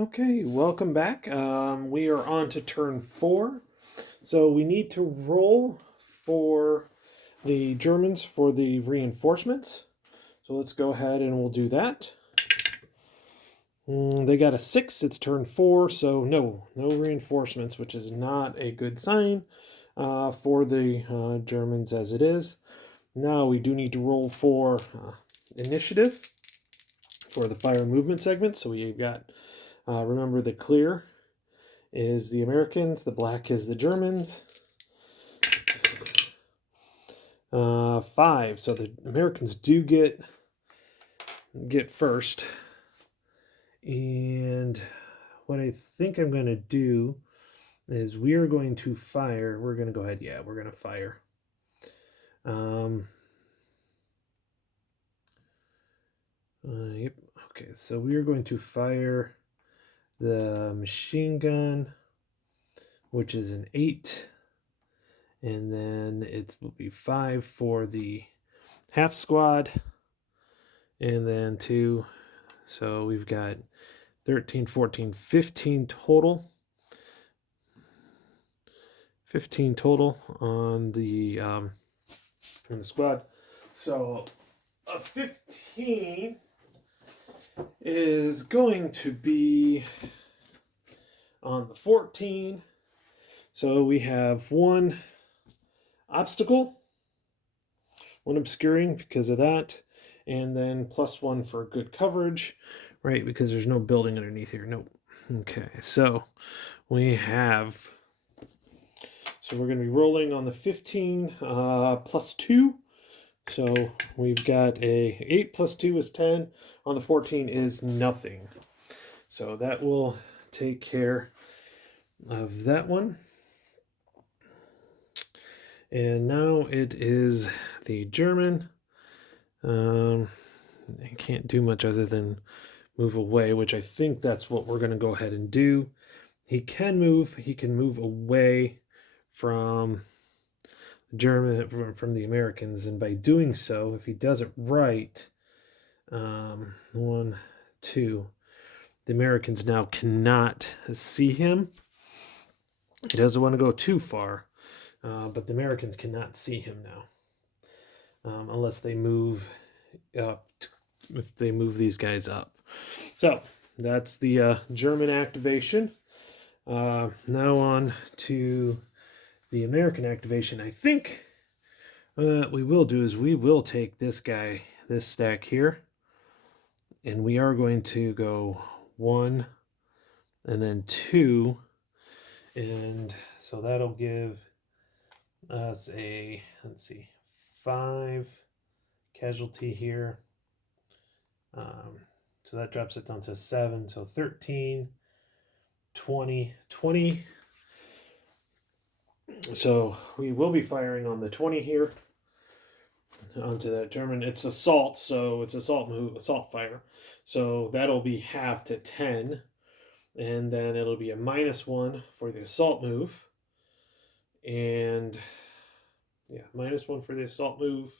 Okay, welcome back. We are on to turn 4. So we need to roll for the Germans for the reinforcements. So let's go ahead and we'll do that. They got a 6. It's turn 4, so no reinforcements, which is not a good sign for the Germans as it is. Now we do need to roll for initiative for the fire movement segment. So we've got, remember, the clear is the Americans, the black is the Germans. 5. So the Americans do get first. And what I think I'm going to do is we are going to fire. We're going to go ahead. Yeah, we're going to fire. Yep. Okay, so we are going to fire the machine gun, which is an 8. And then it will be 5 for the half squad. And then 2. So we've got 13, 14, 15 total. 15 total on the squad. So a 15 is going to be on the 14. So we have 1 obstacle, 1 obscuring because of that, and then +1 for good coverage, right? Because there's no building underneath here. Nope. Okay, so we have. So we're going to be rolling on the 15 +2. So we've got a 8 + 2 is 10. On the 14 is nothing. So that will take care of that one. And now it is the German. I can't do much other than move away, which I think that's what we're going to go ahead and do. He can move. He can move away from German, from the Americans, and by doing so, if he does it right, 1, 2, the Americans now cannot see him. He doesn't want to go too far, but the Americans cannot see him now, unless they move up. If they move these guys up, so that's the German activation. Now on to the American activation. I think what we will do is we will take this guy, this stack here, and we are going to go 1 and then 2, and so that'll give us a, let's see, 5 casualty here. So that drops it down to 7, so 13, 20, 20. So we will be firing on the 20 here onto that German. It's assault, so it's assault fire. So that'll be half to 10. And then it'll be a -1 for the assault move. And yeah, -1 for the assault move.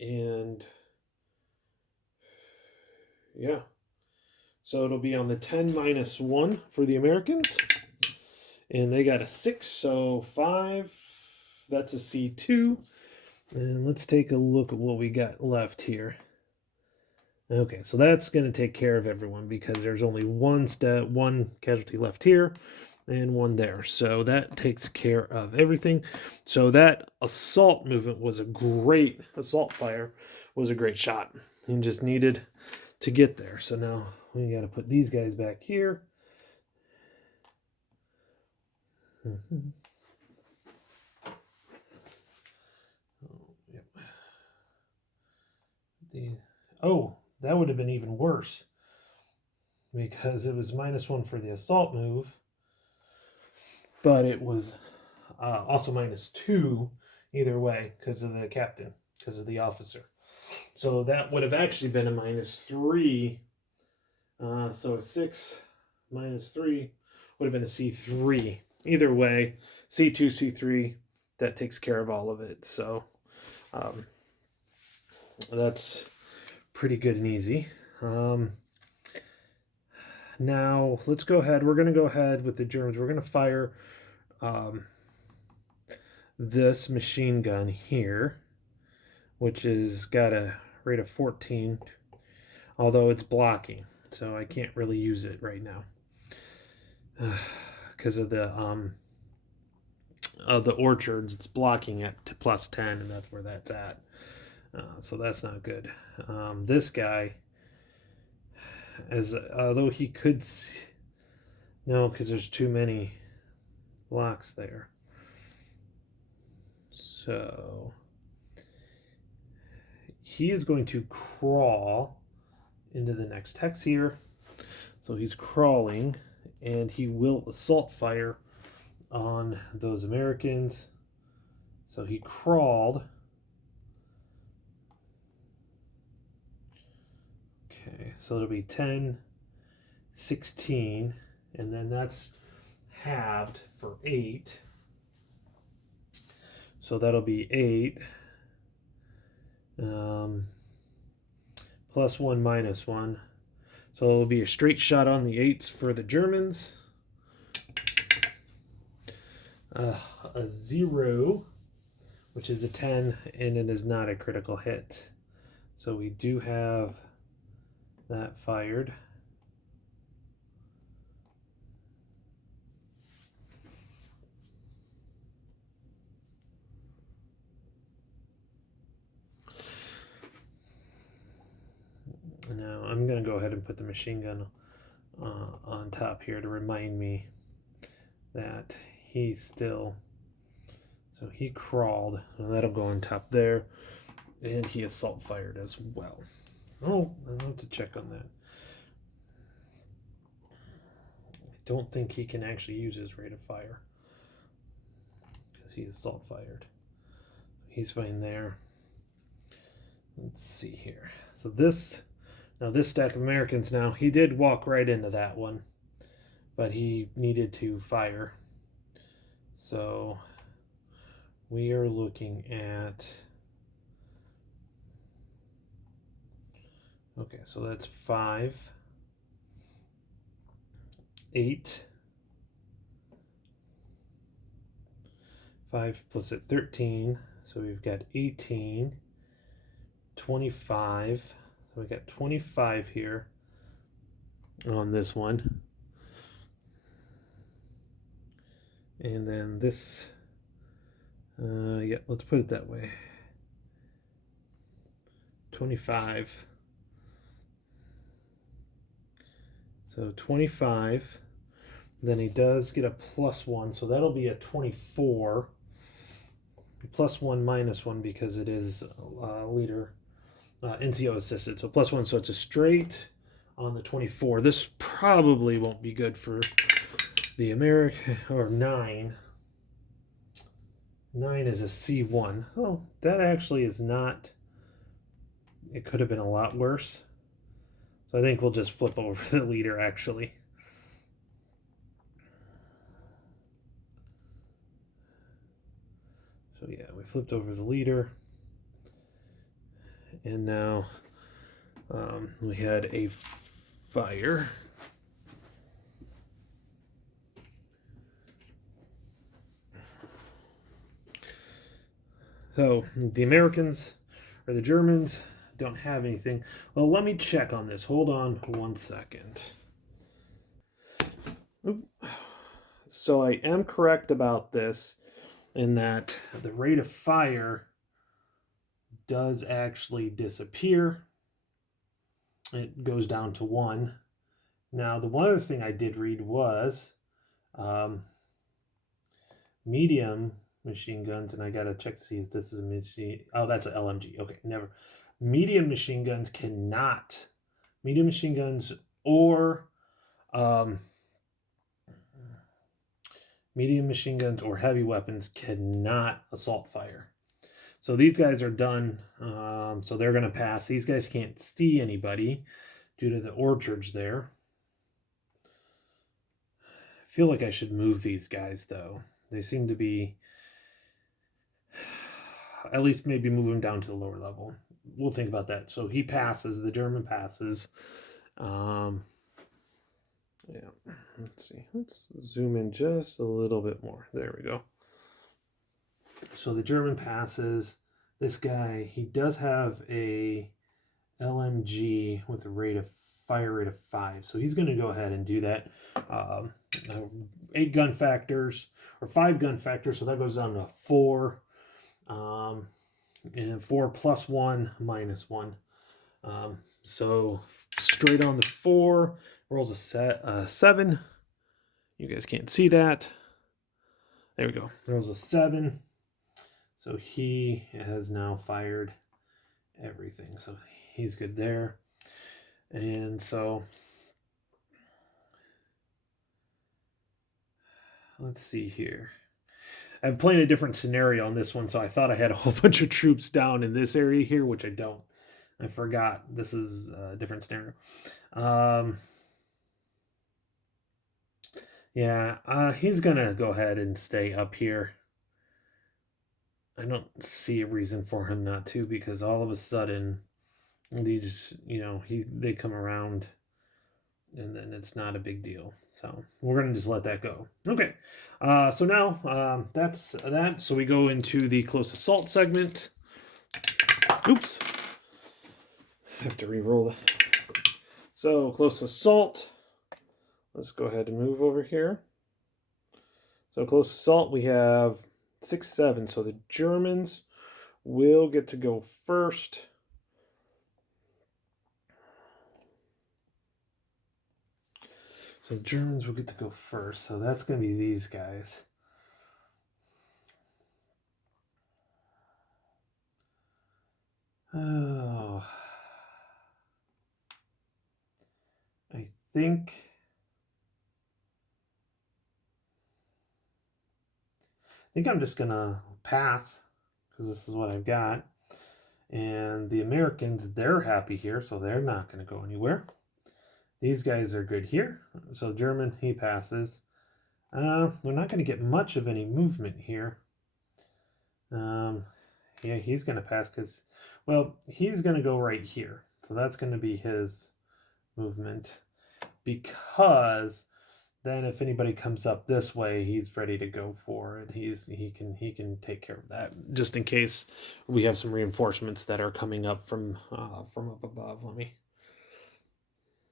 And yeah. So it'll be on the 10 -1 for the Americans. And they got a 6, so 5. That's a C2. And let's take a look at what we got left here. Okay, so that's going to take care of everyone because there's only one casualty left here and 1 there. So that takes care of everything. So that assault movement was a great assault fire, was a great shot. You just needed to get there. So now we got to put these guys back here. Oh, that would have been even worse because it was -1 for the assault move, but it was also -2 either way because of the captain, because of the officer. So that would have actually been a -3. So a 6 -3 would have been a C3. Either way, C2, C3, that takes care of all of it. So that's pretty good and easy. Now, let's go ahead. We're going to go ahead with the Germans. We're going to fire this machine gun here, which has got a rate of 14, although it's blocking, so I can't really use it right now because of the orchards. It's blocking at to plus 10, and that's where that's at. So that's not good. This guy, although he could see, no, because there's too many blocks there. So he is going to crawl into the next hex here. So he's crawling, and he will assault fire on those Americans. So he crawled. Okay, so it'll be 10, 16, and then that's halved for 8. So that'll be 8 plus 1 minus 1. So it'll be a straight shot on the 8s for the Germans. A 0, which is a 10, and it is not a critical hit. So we do have that fired. Now I'm going to go ahead and put the machine gun on top here to remind me that he's still, so he crawled, and that'll go on top there, and he assault fired as well. Oh, I'll have to check on that. I don't think he can actually use his rate of fire because he assault fired. He's fine there. Let's see here. So this stack of Americans, now he did walk right into that one, but he needed to fire. So we are looking at, okay, so that's 5, 8, 5 plus it 13, so we've got 18, 25, so we got 25 here on this one. And then this, yeah, let's put it that way. 25. So 25. Then he does get a plus 1, so that'll be a 24. Plus 1 minus 1 because it is leader NCO assisted. So plus 1, so it's a straight on the 24. This probably won't be good for the American, or 9. 9 is a C1. Oh, that actually is not, it could have been a lot worse. So I think we'll just flip over the leader actually. So yeah, we flipped over the leader. And now we had a fire. So the Americans or the Germans don't have anything. Well, let me check on this. Hold on 1 second. So I am correct about this in that the rate of fire does actually disappear. It goes down to 1. Now, the one other thing I did read was medium machine guns, and I gotta check to see if this is a machine. Oh, that's an LMG. Okay, never. Medium machine guns cannot. Medium machine guns or heavy weapons cannot assault fire. So these guys are done. So they're gonna pass. These guys can't see anybody due to the orchards there. I feel like I should move these guys though. They seem to be, at least maybe move him down to the lower level. We'll think about that. So he passes, the German passes. Yeah, let's see. Let's zoom in just a little bit more. There we go. So the German passes. This guy, he does have a LMG with a fire rate of 5. So he's going to go ahead and do that. 8 gun factors, or 5 gun factors. So that goes down to 4. And 4 plus 1 minus 1. So straight on the 4, rolls a 7. You guys can't see that. There we go. Rolls a 7. So he has now fired everything. So he's good there. And so let's see here. I'm playing a different scenario on this one, so I thought I had a whole bunch of troops down in this area here, which I don't. I forgot this is a different scenario. Yeah, he's going to go ahead and stay up here. I don't see a reason for him not to, because all of a sudden, they come around, and then it's not a big deal. So we're going to just let that go. Okay, so now that's that. So we go into the close assault segment. Oops. I have to re-roll that. So close assault. Let's go ahead and move over here. So close assault, we have 6-7. So the Germans will get to go first. So Germans will get to go first. So that's going to be these guys. Oh. I think I'm just going to pass, because this is what I've got. And the Americans, they're happy here, so they're not going to go anywhere. These guys are good here. So German, he passes. We're not going to get much of any movement here. Yeah, he's going to pass because, well, he's going to go right here. So that's going to be his movement, because then if anybody comes up this way, he's ready to go for it. He can take care of that, just in case we have some reinforcements that are coming up from up above.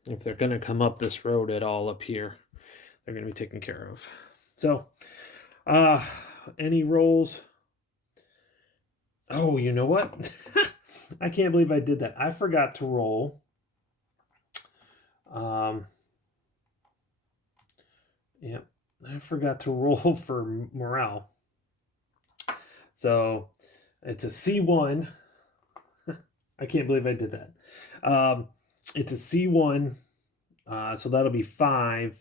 If they're going to come up this road at all up here, they're going to be taken care of. So, any rolls? Oh, you know what? I can't believe I did that. I forgot to roll. Yep, I forgot to roll for morale. So it's a C1. I can't believe I did that. It's a C1, so that'll be 5,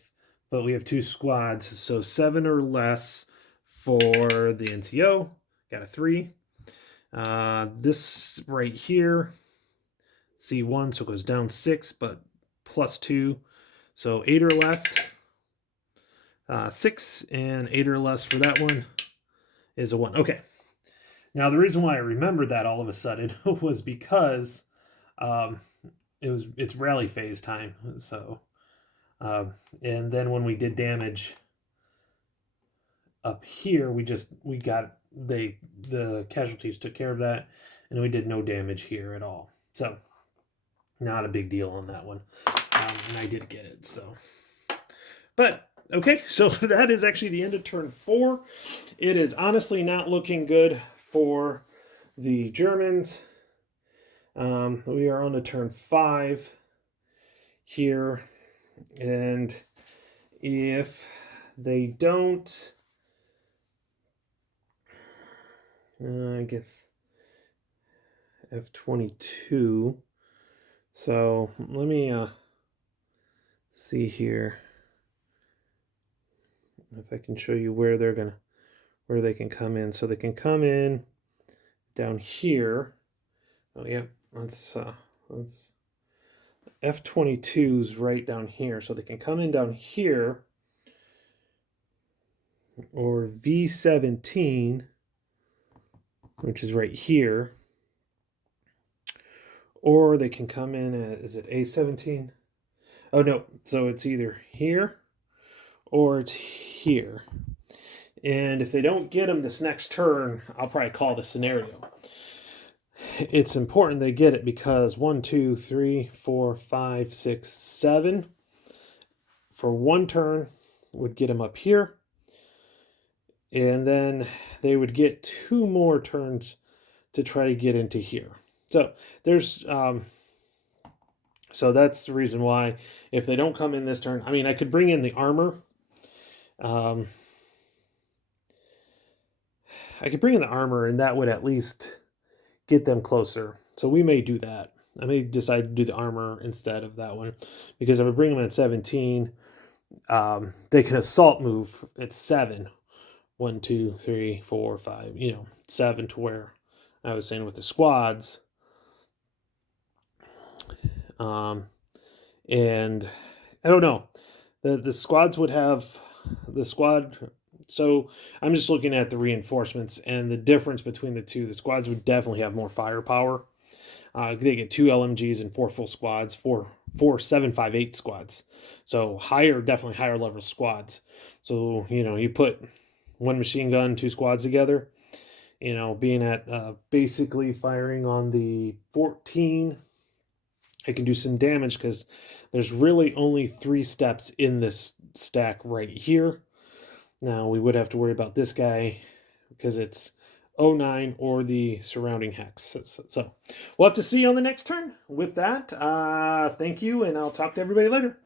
but we have 2 squads, so 7 or less for the NCO. Got a 3. This right here, C1, so it goes down 6, but plus 2, so 8 or less. 6 and 8 or less for that one is a 1. Okay. Now the reason why I remembered that all of a sudden was because it's rally phase time. So and then when we did damage up here, we got the casualties took care of that, and we did no damage here at all. So not a big deal on that one. And I did get it. So, but okay, so that is actually the end of turn 4. It is honestly not looking good for the Germans. We are on to turn 5 here, and if they don't, I guess F22. So let me see here if I can show you where they can come in. So they can come in down here. Oh yeah, let's F22's right down here. So they can come in down here, or V17, which is right here, or they can come in at, is it A17? Oh no, so it's either here or it's here. And if they don't get him this next turn, I'll probably call the scenario. It's important they get it because 1, 2, 3, 4, 5, 6, 7 for one turn would get him up here. And then they would get 2 more turns to try to get into here. So there's so that's the reason why if they don't come in this turn, I mean, I could bring in the armor. I could bring in the armor, and that would at least get them closer. So we may do that. I may decide to do the armor instead of that one, because if I bring them at 17, they can assault move at 7. 1, 2, 3, 4, 5. 7 to where I was saying with the squads. And I don't know. The squads would have the squad. So I'm just looking at the reinforcements and the difference between the two. The squads would definitely have more firepower. They get 2 LMGs and 4 full squads, 4 758 squads. So definitely higher level squads. So you put 1 machine gun, 2 squads together. Being at basically firing on the 14. I can do some damage because there's really only 3 steps in this stack right here. Now, we would have to worry about this guy because it's 09 or the surrounding hex. So we'll have to see you on the next turn. With that, thank you, and I'll talk to everybody later.